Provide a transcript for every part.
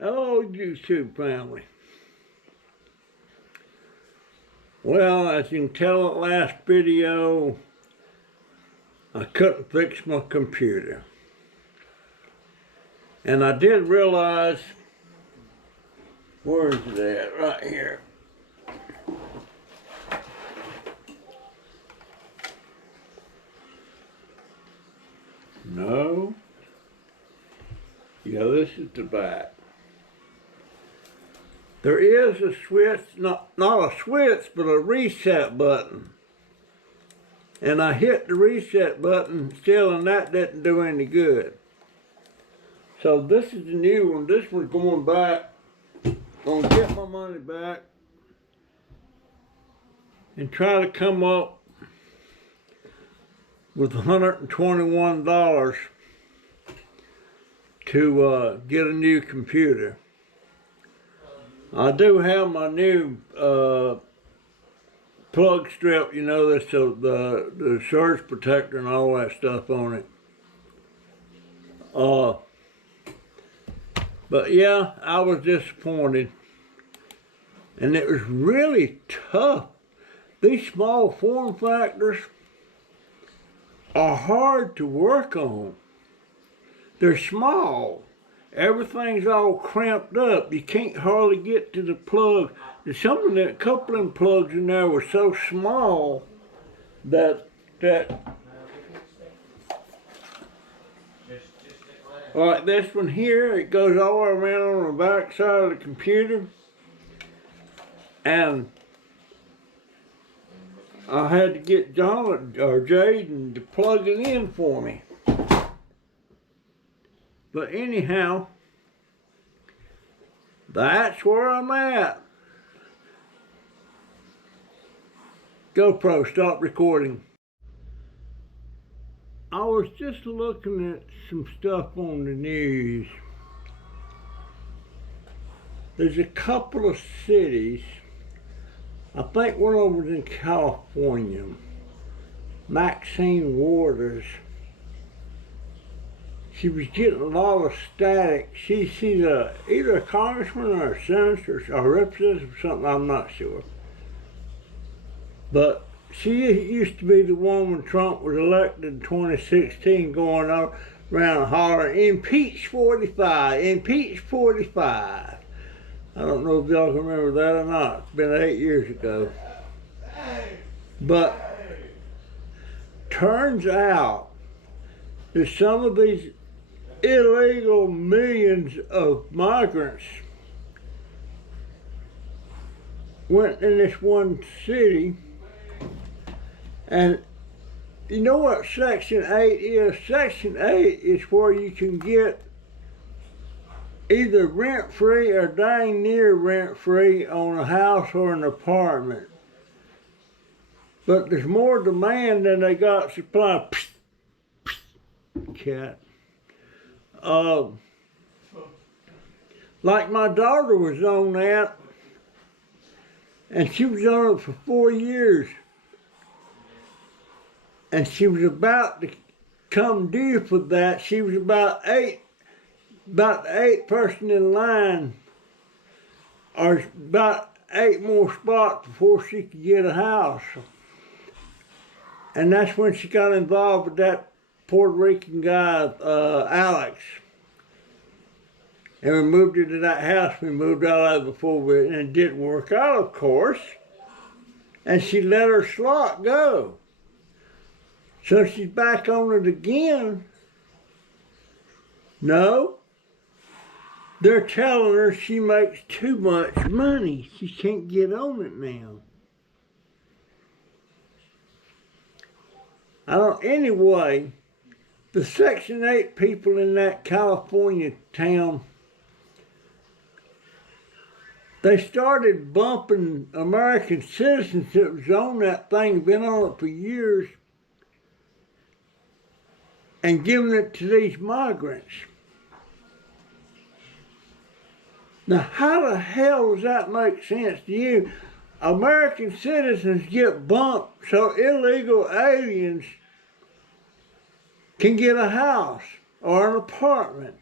Hello, YouTube family. Well, as you can tell in the last video, I couldn't fix my computer. And I did realize, where is it at? Right here. No. Yeah, this is the back. There is a switch, not a switch, but a reset button. And I hit the reset button still, and that didn't do any good. So this is the new one. This one's going back. Gonna get my money back and try to come up with $121 to get a new computer. I do have my new plug strip, you know, that's the surge protector and all that stuff on it. But yeah, I was disappointed. And it was really tough. These small form factors are hard to work on. They're small. Everything's all cramped up. You can't hardly get to the plug. A couple of them plugs in there were so small that like this one here, it goes all the way around on the back side of the computer. And I had to get John or Jaden to plug it in for me. But anyhow, that's where I'm at. GoPro, stop recording. I was just looking at some stuff on the news. There's a couple of cities, I think one of them was in California, Maxine Waters. She was getting a lot of static. She's either a congressman or a senator or a representative or something, I'm not sure. But she used to be the one when Trump was elected in 2016 going around hollering, impeach 45, impeach 45. I don't know if y'all can remember that or not. It's been 8 years ago. But turns out that some of these illegal millions of migrants went in this one city. And you know what Section 8 is? Section 8 is where you can get either rent-free or dang near rent-free on a house or an apartment. But there's more demand than they got supply. Cat. Like my daughter was on that, and she was on it for 4 years. And she was about to come due for that. She was about the eighth person in line, or about 8 more spots before she could get a house. And that's when she got involved with that Puerto Rican guy, Alex. And we moved her to that house we moved out of before, and it didn't work out, of course. And she let her slot go. So she's back on it again. No, they're telling her she makes too much money. She can't get on it now. Anyway, the Section 8 people in that California town, they started bumping American citizens that was on that thing, been on it for years, and giving it to these migrants. Now, how the hell does that make sense to you? American citizens get bumped so illegal aliens can get a house or an apartment.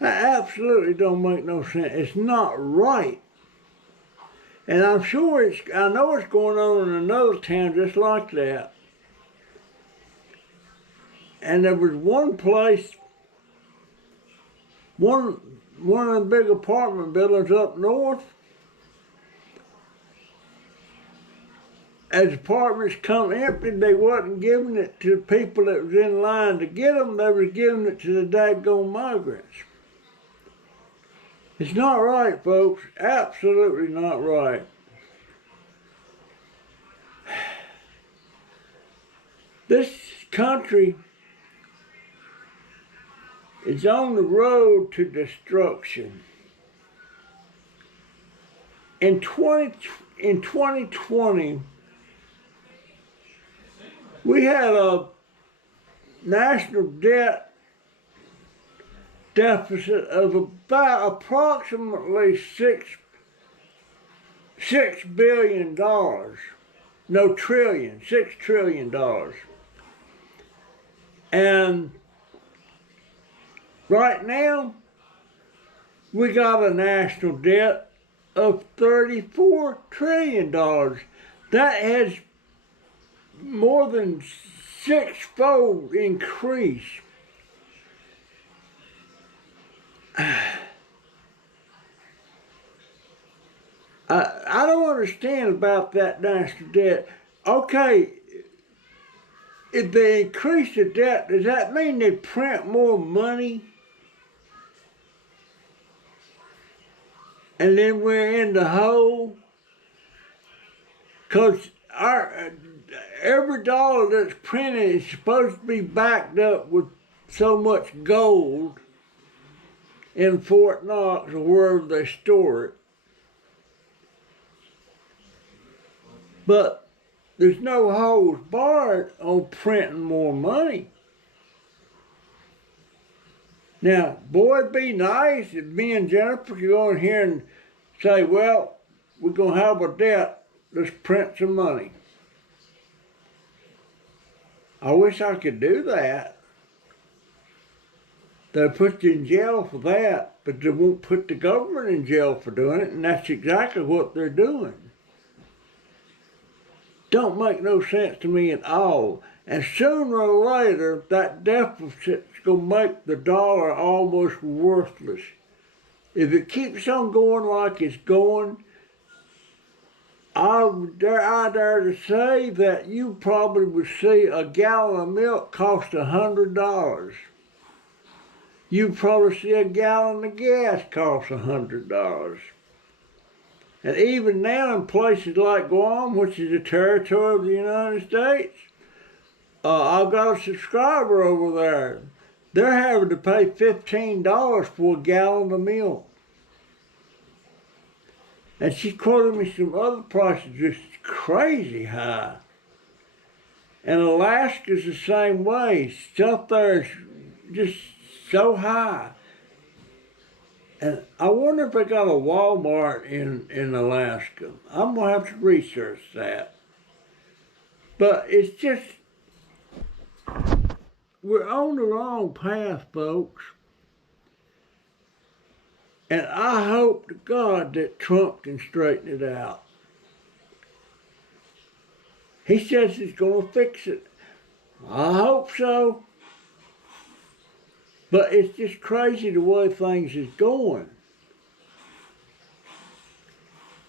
That absolutely don't make no sense. It's not right. And I'm sure I know it's going on in another town just like that. And there was one place, one of the big apartment buildings up north. As apartments come empty, they wasn't giving it to the people that was in line to get them. They was giving it to the daggone migrants. It's not right, folks. Absolutely not right. This country is on the road to destruction. In 2020, we had a national debt deficit of about approximately $6 billion. No, trillion, $6 trillion. And right now, we got a national debt of $34 trillion. That has more than six-fold increase. I don't understand about that national debt. Okay, if they increase the debt, does that mean they print more money? And then we're in the hole? Because every dollar that's printed is supposed to be backed up with so much gold in Fort Knox or wherever they store it. But there's no holds barred on printing more money. Now, boy, it'd be nice if me and Jennifer could go in here and say, well, we're going to have a debt, let's print some money. I wish I could do that. They'll put you in jail for that, but they won't put the government in jail for doing it, and that's exactly what they're doing. Don't make no sense to me at all. And sooner or later, that deficit's going to make the dollar almost worthless. If it keeps on going like it's going, I dare to say that you probably would see a gallon of milk cost $100. You'd probably see a gallon of gas cost $100. And even now in places like Guam, which is a territory of the United States, I've got a subscriber over there. They're having to pay $15 for a gallon of milk. And she quoted me some other prices just crazy high. And Alaska's the same way. Stuff there is just so high. And I wonder if they got a Walmart in Alaska. I'm going to have to research that. But it's just, we're on the wrong path, folks. And I hope to God that Trump can straighten it out. He says he's going to fix it. I hope so. But it's just crazy the way things is going.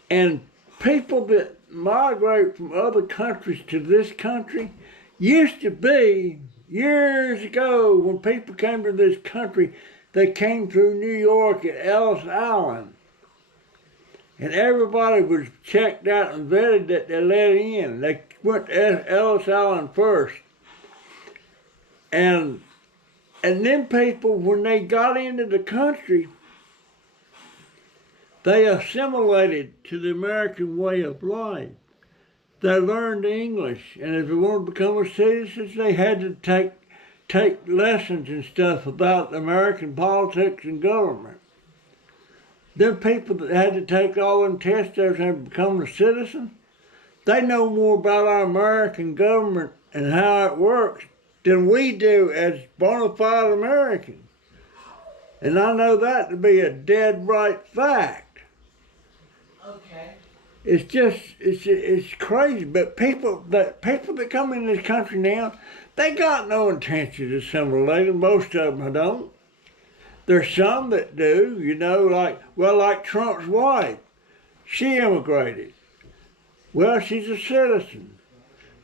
And people that migrate from other countries to this country used to be, years ago, when people came to this country, they came through New York at Ellis Island. And everybody was checked out and vetted that they let in. They went to Ellis Island first. And then people, when they got into the country, they assimilated to the American way of life. They learned English, and if they wanted to become a citizen, they had to take lessons and stuff about American politics and government. Them people that had to take all them tests and become a citizen, they know more about our American government and how it works than we do as bona fide Americans. And I know that to be a dead right fact. Okay. It's just, it's crazy. But people that come in this country now, they got no intention of assimilating. Most of them don't. There's some that do, you know, like Trump's wife. She immigrated. Well, she's a citizen.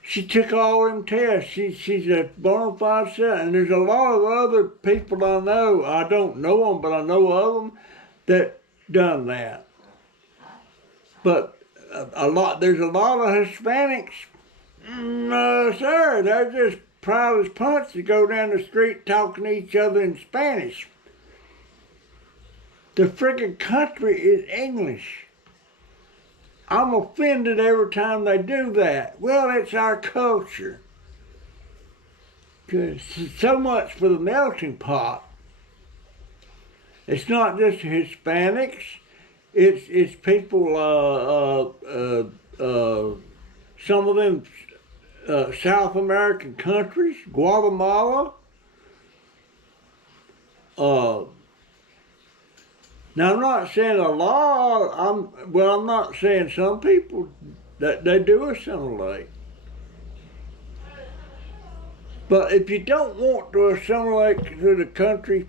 She took all them tests. She's a bona fide citizen. And there's a lot of other people I know. I don't know them, but I know of them that done that. But there's a lot of Hispanics. No, sir. They're just proud as punch to go down the street talking to each other in Spanish. The freaking country is English. I'm offended every time they do that. Well, it's our culture. 'Cause so much for the melting pot. It's not just Hispanics. It's people. Some of them South American countries, Guatemala. Now, I'm not saying a lot, I'm not saying some people that they do assimilate. But if you don't want to assimilate to the country,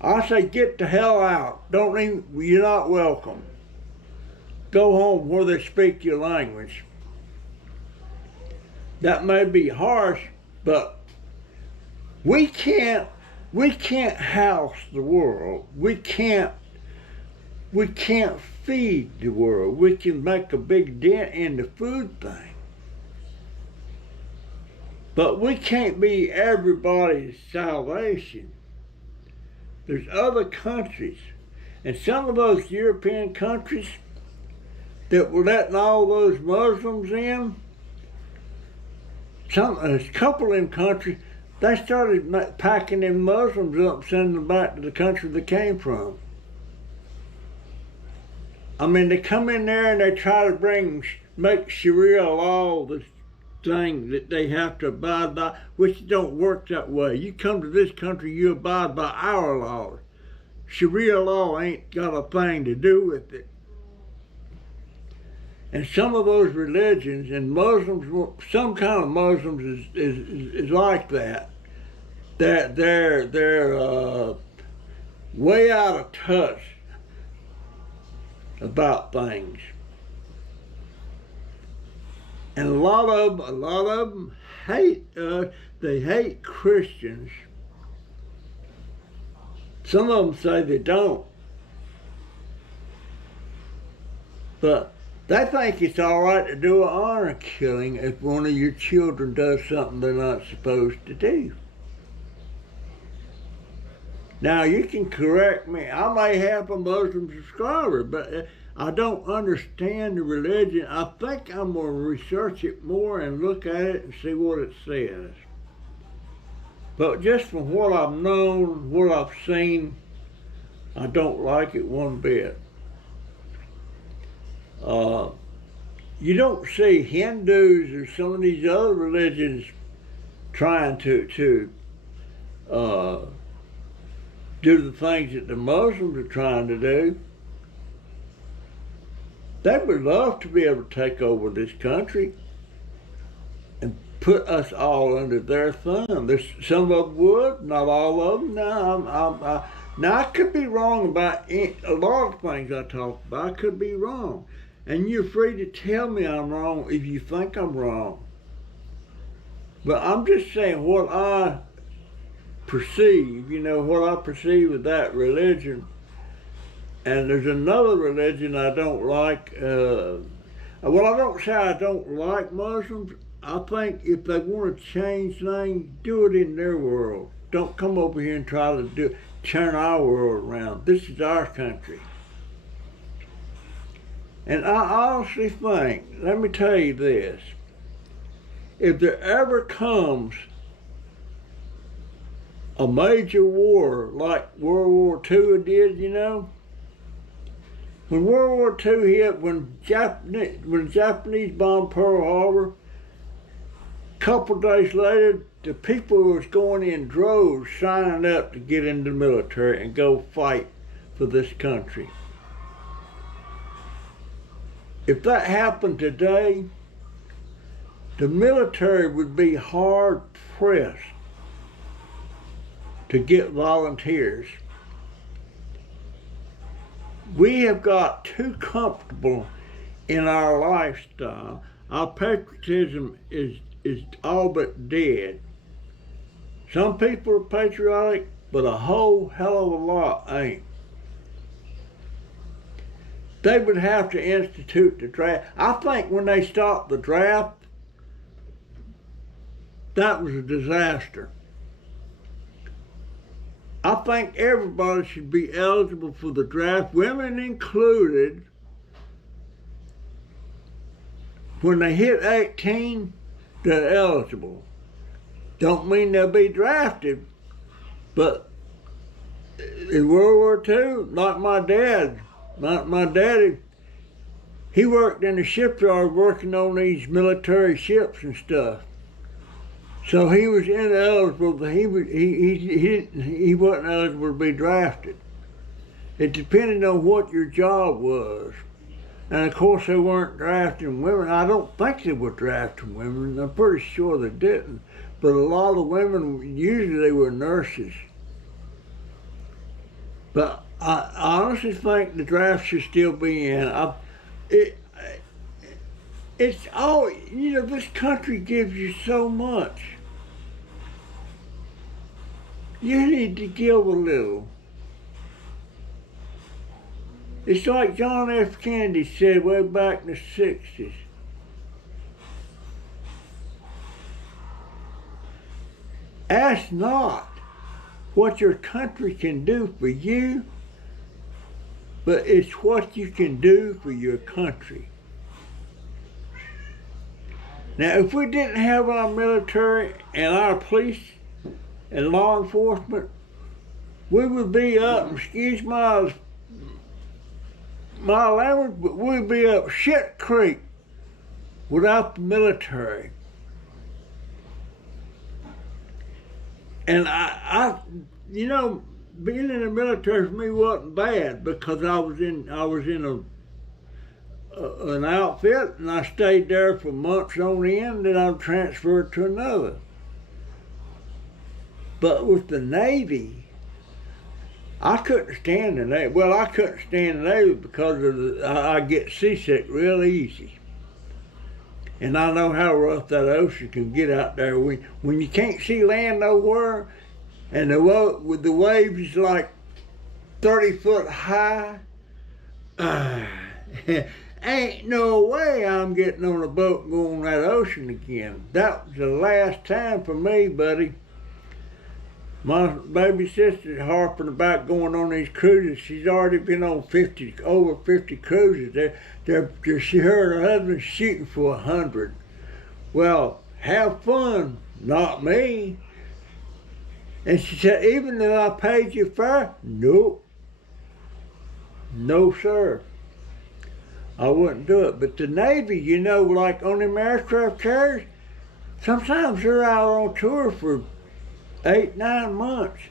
I say get the hell out. You're not welcome. Go home where they speak your language. That may be harsh, but we can't house the world. We can't feed the world. We can make a big dent in the food thing. But we can't be everybody's salvation. There's other countries, and some of those European countries that were letting all those Muslims in, a couple of them countries, they started packing them Muslims up, sending them back to the country they came from. I mean, they come in there and they try to make Sharia law the thing that they have to abide by, which don't work that way. You come to this country, you abide by our laws. Sharia law ain't got a thing to do with it. And some of those religions, and Muslims, some kind of Muslims is like that. They're way out of touch about things. And a lot of them hate us. They hate Christians. Some of them say they don't. But they think it's all right to do an honor killing if one of your children does something they're not supposed to do. Now, you can correct me. I may have a Muslim subscriber, but I don't understand the religion. I think I'm going to research it more and look at it and see what it says. But just from what I've known, what I've seen, I don't like it one bit. You don't see Hindus or some of these other religions trying to do the things that the Muslims are trying to do. They would love to be able to take over this country and put us all under their thumb. Some of them would, not all of them. Now, I could be wrong about a lot of things I talk about. I could be wrong. And you're free to tell me I'm wrong if you think I'm wrong. But I'm just saying what I perceive, what I perceive of that religion. And there's another religion I don't like. I don't say I don't like Muslims. I think if they want to change things, do it in their world. Don't come over here and try to turn our world around. This is our country. And I honestly think, let me tell you this, if there ever comes a major war like World War II did, when World War II hit, when the Japanese bombed Pearl Harbor, a couple days later, the people who was going in droves signing up to get in the military and go fight for this country. If that happened today, the military would be hard pressed to get volunteers. We have got too comfortable in our lifestyle. Our patriotism is all but dead. Some people are patriotic, but a whole hell of a lot ain't. They would have to institute the draft. I think when they stopped the draft, that was a disaster. I think everybody should be eligible for the draft, women included. When they hit 18, they're eligible. Don't mean they'll be drafted, but in World War II, like my daddy, he worked in the shipyard working on these military ships and stuff. So he was ineligible, but he wasn't eligible to be drafted. It depended on what your job was. And of course they weren't drafting women. I don't think they were drafting women. I'm pretty sure they didn't. But a lot of the women, usually they were nurses. But I honestly think the draft should still be in. It's all, this country gives you so much. You need to give a little. It's like John F. Kennedy said way back in the 60s. Ask not what your country can do for you, but it's what you can do for your country. Now, if we didn't have our military and our police and law enforcement, we would be up, excuse my language, but we'd be up shit creek without the military. And I being in the military for me wasn't bad because I was in an outfit and I stayed there for months on end, then I was transferred to another. But with the Navy, I couldn't stand the Navy. Well, I couldn't stand the Navy because I get seasick real easy. And I know how rough that ocean can get out there. When you can't see land nowhere, and the waves is like 30 foot high, ain't no way I'm getting on a boat and going on that ocean again. That was the last time for me, buddy. My baby sister's harping about going on these cruises. She's already been on over 50 cruises. She heard her husband shooting for 100. Well, have fun, not me. And she said, even though I paid you fair? Nope. No, sir. I wouldn't do it. But the Navy, like on them aircraft carriers, sometimes they're out on tour for 8-9 months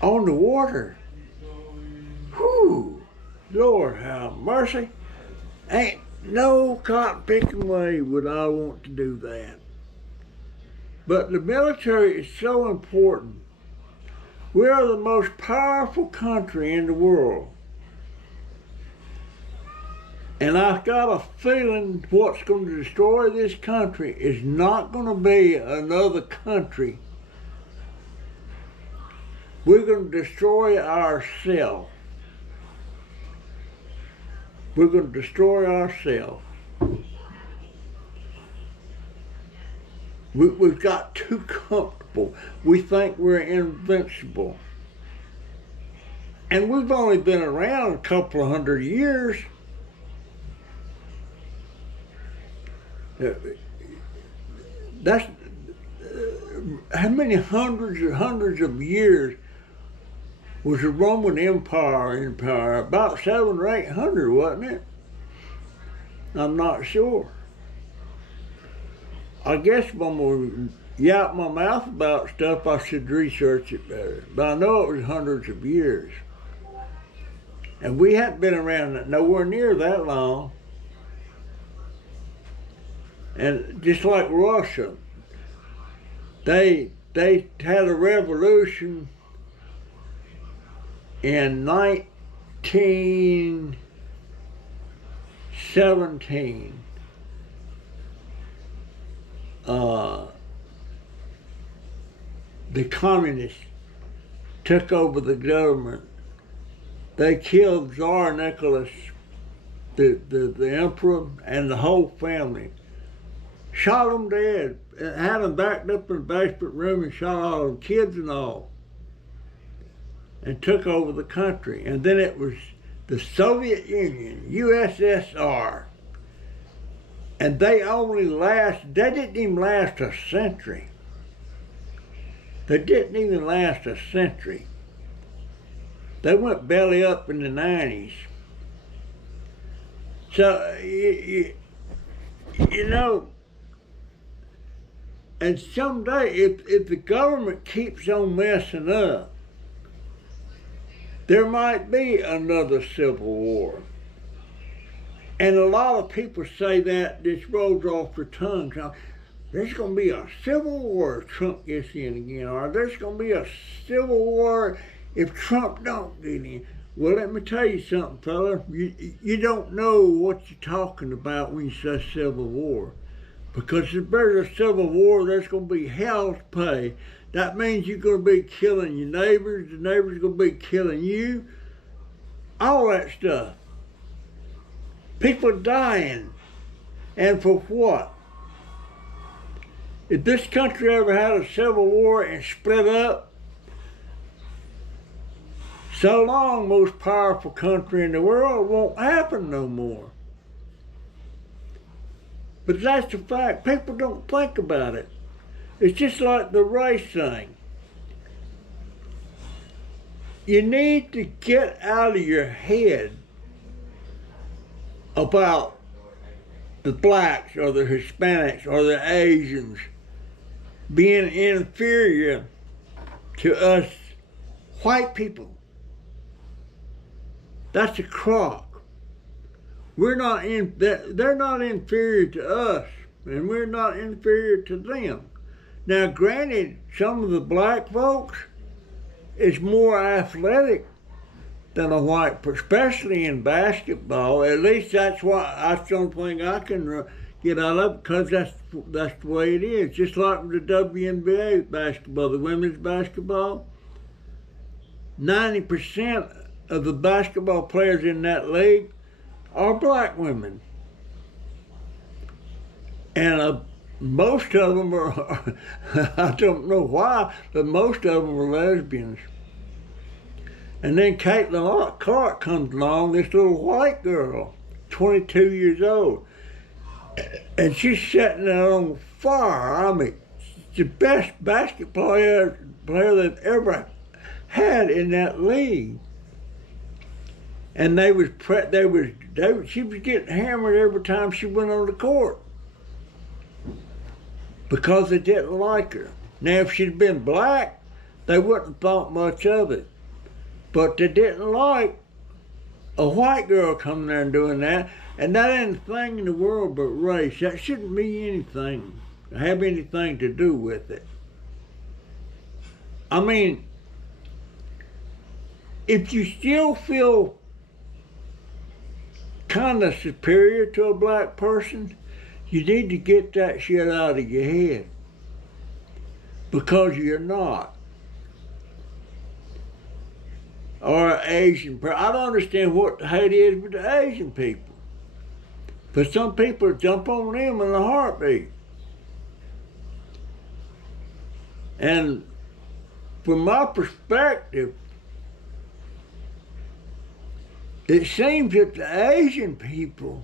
on the water. Whew, Lord have mercy. Ain't no cotton picking way would I want to do that. But the military is so important. We are the most powerful country in the world. And I've got a feeling what's going to destroy this country is not going to be another country. We're going to destroy ourselves. We're going to destroy ourselves. We've got too comfortable. We think we're invincible. And we've only been around a couple of 100 years. That's how many hundreds of years was the Roman Empire in power? About 700 or 800, wasn't it? I'm not sure. I guess when we yap my mouth about stuff, I should research it better. But I know it was hundreds of years. And we hadn't been around nowhere near that long. And just like Russia, they had a revolution in 1917. The communists took over the government. They killed Tsar Nicholas, the emperor, and the whole family. Shot them dead. Had them backed up in the basement room and shot all of them, kids and all. And took over the country. And then it was the Soviet Union, USSR. And they didn't even last a century. They didn't even last a century. They went belly up in the 90s. So, you know, and someday, if the government keeps on messing up, there might be another civil war. And a lot of people say that, this rolls off their tongue. There's going to be a civil war if Trump gets in again, or there's going to be a civil war if Trump don't get in. Well, let me tell you something, fella. You don't know what you're talking about when you say civil war. Because if there's a civil war, there's going to be hell to pay. That means you're going to be killing your neighbors, the neighbors are going to be killing you, all that stuff. People dying. And for what? If this country ever had a civil war and split up, so long, most powerful country in the world won't happen no more. But that's the fact. People don't think about it. It's just like the race thing. You need to get out of your head about the blacks or the Hispanics or the Asians being inferior to us white people. That's a crock. They're not inferior to us, and we're not inferior to them. Now, granted, some of the black folks is more athletic than a white, especially in basketball. At least that's the only thing I can get out of it, because that's the way it is. Just like with the WNBA basketball, the women's basketball, 90% of the basketball players in that league are black women. And most of them are, I don't know why, but most of them are lesbians. And then Caitlin Clark comes along, this little white girl, 22 years old. And she's setting it on fire. I mean, she's the best basketball player they've ever had in that league. And she was getting hammered every time she went on the court because they didn't like her. Now, if she'd been black, they wouldn't have thought much of it. But they didn't like a white girl coming there and doing that. And that ain't a thing in the world but race. That shouldn't be anything, have anything to do with it. I mean, if you still feel kind of superior to a black person, you need to get that shit out of your head. Because you're not. Or an Asian person. I don't understand what the hate is with the Asian people. But some people jump on them in a heartbeat. And from my perspective, it seems that the Asian people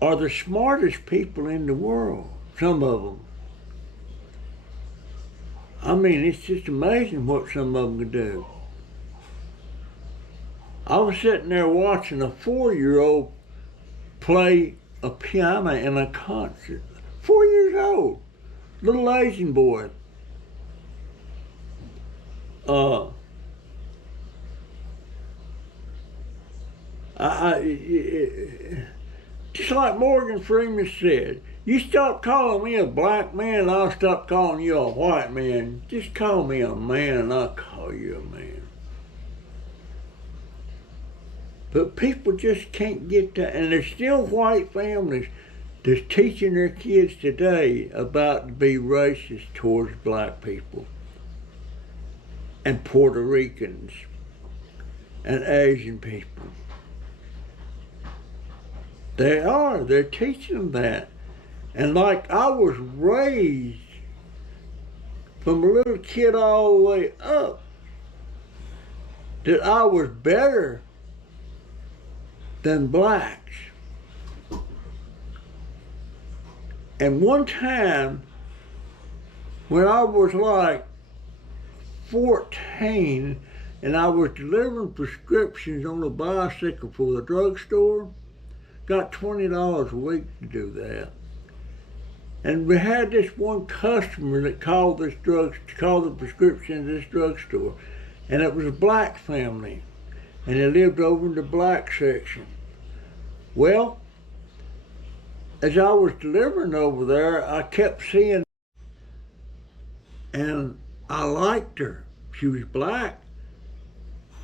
are the smartest people in the world, some of them. I mean, it's just amazing what some of them can do. I was sitting there watching a 4-year-old play a piano in a concert. 4 years old, little Asian boy. Just like Morgan Freeman said, you stop calling me a black man, I'll stop calling you a white man. Just call me a man and I'll call you a man. But people just can't get that. And there's still white families that's teaching their kids today about to be racist towards black people and Puerto Ricans and Asian people. They're teaching them that. And like I was raised from a little kid all the way up, that I was better than blacks. And one time, when I was like 14, and I was delivering prescriptions on a bicycle for the drugstore, got $20 a week to do that. And we had this one customer that called the prescription to this drugstore, and it was a black family, and they lived over in the black section. Well, as I was delivering over there, I kept seeing, and I liked her. She was black,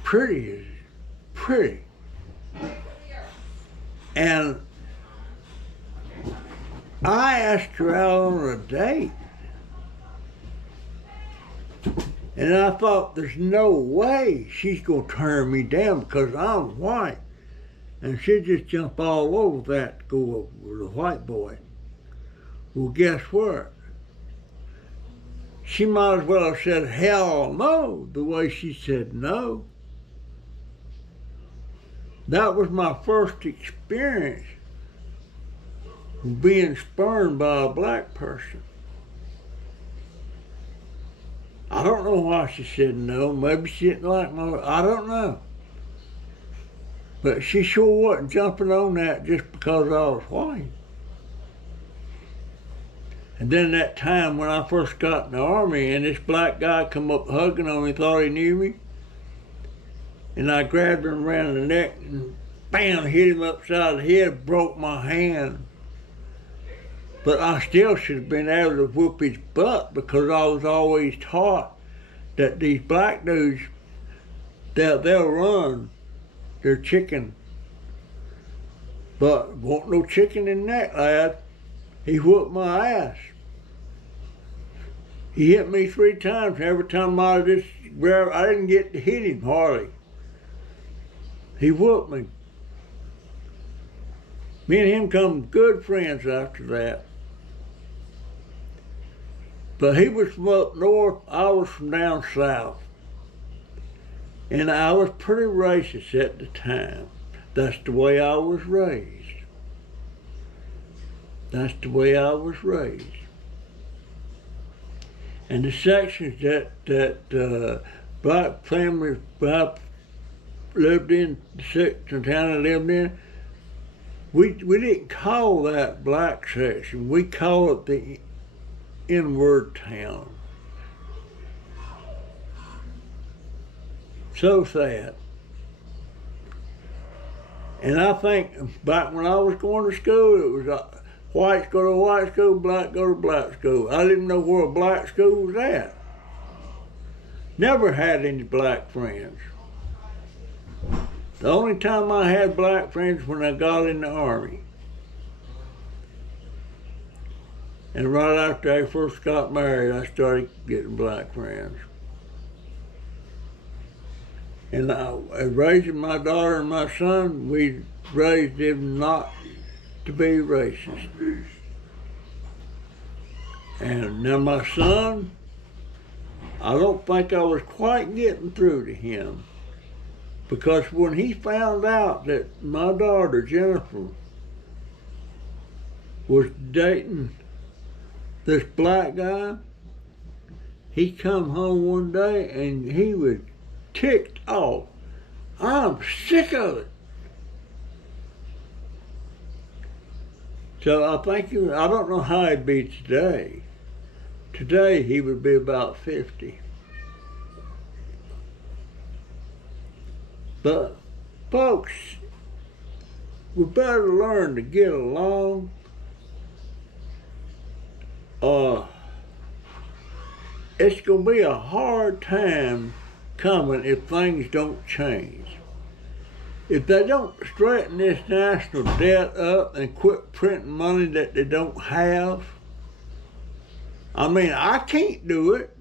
pretty. And I asked her out on a date. And I thought, there's no way she's gonna turn me down because I'm white. And she'd just jump all over that to go over the white boy. Well, guess what? She might as well have said hell no, the way she said no. That was my first experience being spurned by a black person. I don't know why she said no. Maybe she didn't like I don't know. But she sure wasn't jumping on that just because I was white. And then that time when I first got in the Army and this black guy come up hugging on me, thought he knew me. And I grabbed him around the neck and bam, hit him upside the head, broke my hand. But I still should have been able to whoop his butt because I was always taught that these black dudes, they'll run. They're chicken. But wasn't no chicken in that lad. He whooped my ass. He hit me 3 times. Every time I didn't get to hit him hardly. He whooped me. Me and him come good friends after that. But he was from up north, I was from down south. And I was pretty racist at the time. That's the way I was raised. That's the way I was raised. And the sections that black families lived in, the section of town I lived in, we didn't call that black section. We call it the N-word town. So sad. And I think back when I was going to school, it was whites go to white school, black go to black school. I didn't know where a black school was at. Never had any black friends. The only time I had black friends when I got in the Army. And right after I first got married, I started getting black friends. And raising my daughter and my son, we raised them not to be racist. And now my son, I don't think I was quite getting through to him. Because when he found out that my daughter, Jennifer, was dating this black guy, he come home one day and he was ticked off. I'm sick of it. So I think I don't know how he'd be today. Today he would be about 50. But folks, we better learn to get along. It's going to be a hard time coming if things don't change. If they don't straighten this national debt up and quit printing money that they don't have, I mean, I can't do it.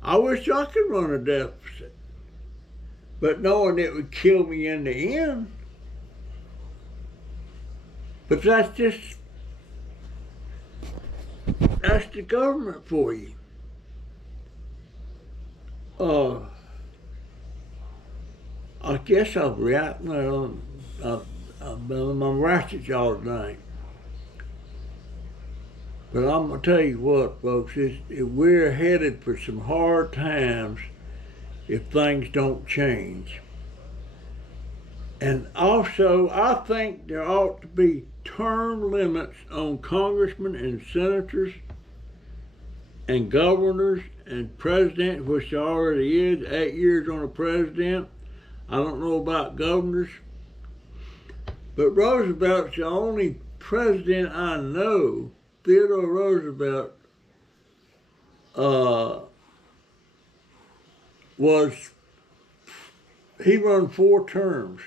I wish I could run a deficit. But knowing it would kill me in the end. But that's the government for you. I guess I've reacted. I've been on my ratchets all night. But I'm gonna tell you what, folks, we're headed for some hard times if things don't change. And also, I think there ought to be term limits on congressmen and senators and governors and presidents, which there already is, 8 years on a president. I don't know about governors, but Roosevelt's the only president I know. Theodore Roosevelt he run 4 terms.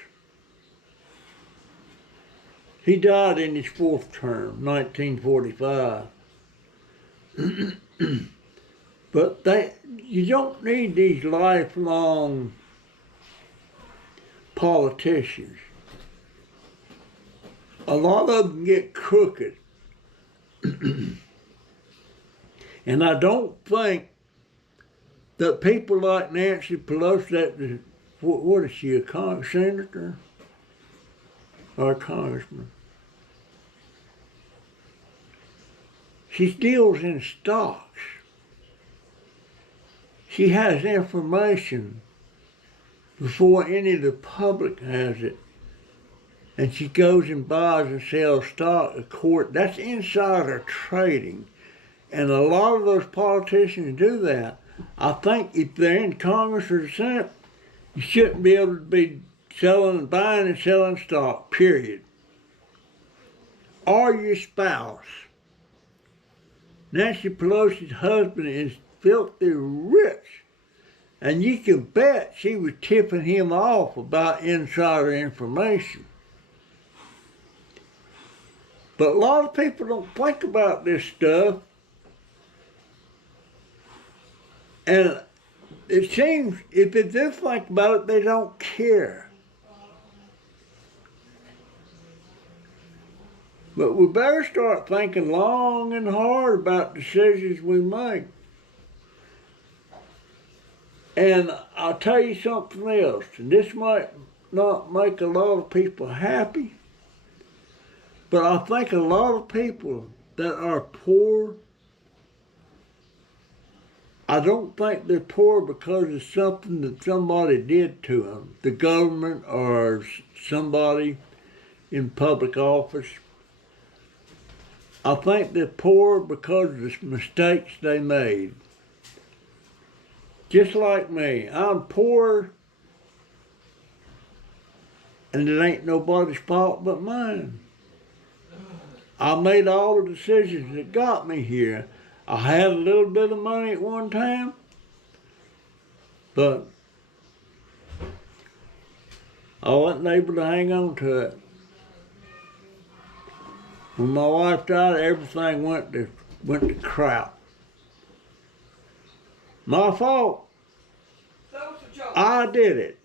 He died in his 4th term, 1945. But you don't need these lifelong politicians. A lot of them get crooked. And I don't think that people like Nancy Pelosi, what is she, a senator or a congressman? She deals in stocks. She has information before any of the public has it. And she goes and buys and sells stock at court. That's insider trading. And a lot of those politicians do that. I think if they're in Congress or the Senate, you shouldn't be able to be buying and selling stock, period. Or your spouse. Nancy Pelosi's husband is filthy rich. And you can bet she was tipping him off about insider information. But a lot of people don't think about this stuff. And it seems if they do think about it, they don't care. But we better start thinking long and hard about decisions we make. And I'll tell you something else, and this might not make a lot of people happy, but I think a lot of people that are poor, I don't think they're poor because of something that somebody did to them, the government or somebody in public office. I think they're poor because of the mistakes they made. Just like me, I'm poor, and it ain't nobody's fault but mine. I made all the decisions that got me here. I had a little bit of money at one time, but I wasn't able to hang on to it. When my wife died, everything went to crap. My fault. I did it.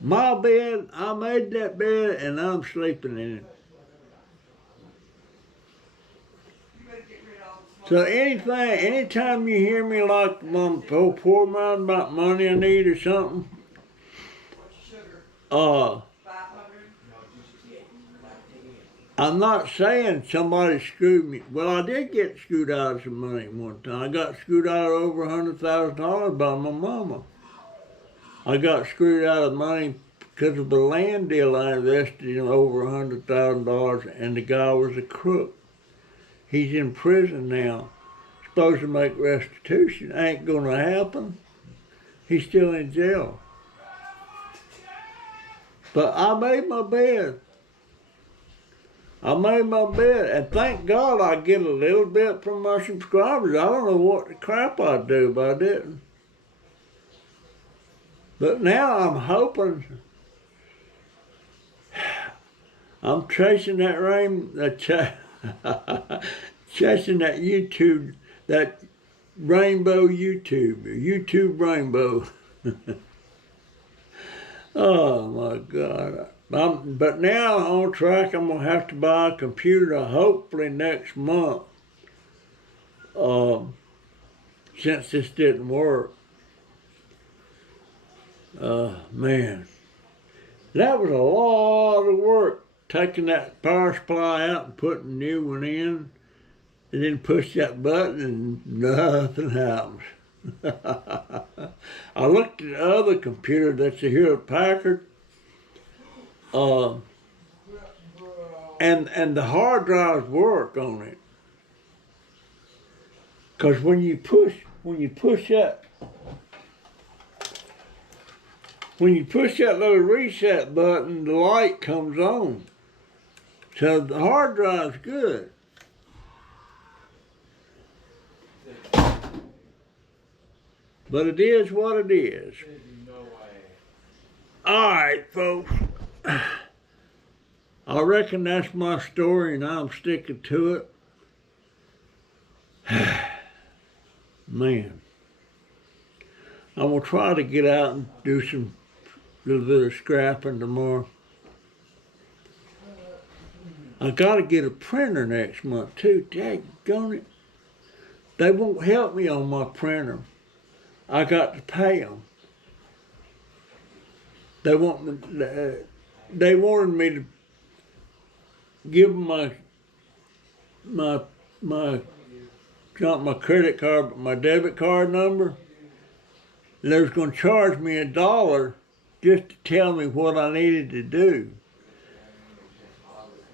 My bed, I made that bed and I'm sleeping in it. So anytime you hear me like I'm so poor man about money I need or something, I'm not saying somebody screwed me. Well, I did get screwed out of some money one time. I got screwed out of over $100,000 by my mama. I got screwed out of money because of the land deal I invested in over $100,000, and the guy was a crook. He's in prison now, supposed to make restitution. Ain't gonna happen. He's still in jail. But I made my bed. And thank God I get a little bit from my subscribers. I don't know what the crap I'd do if I didn't. But now I'm hoping, I'm chasing that chasing that YouTube, that rainbow YouTube rainbow. Oh my God. But now on track, I'm gonna have to buy a computer hopefully next month, since this didn't work. Man, that was a lot of work, taking that power supply out and putting a new one in, and then push that button and nothing happens. I looked at the other computer that's a Hewlett Packard, and the hard drives work on it. Cause when you push that little reset button, the light comes on. So the hard drive's good. But it is what it is. All right, folks. I reckon that's my story, and I'm sticking to it. Man. I'm going to try to get out and do some little bit of scrapping tomorrow. I got to get a printer next month, too. Daggone it. They won't help me on my printer. I got to pay them. They wanted me to give them not my credit card, but my debit card number. And they was going to charge me $1 just to tell me what I needed to do.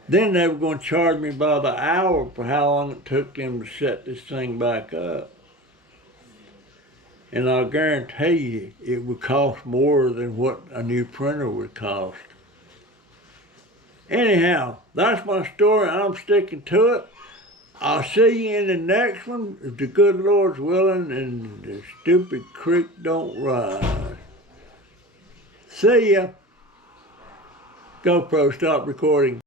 Then they were going to charge me by the hour for how long it took them to set this thing back up. And I'll guarantee you it would cost more than what a new printer would cost. Anyhow, that's my story. I'm sticking to it. I'll see you in the next one, if the good Lord's willing and the stupid creek don't rise. See ya. GoPro, stop recording.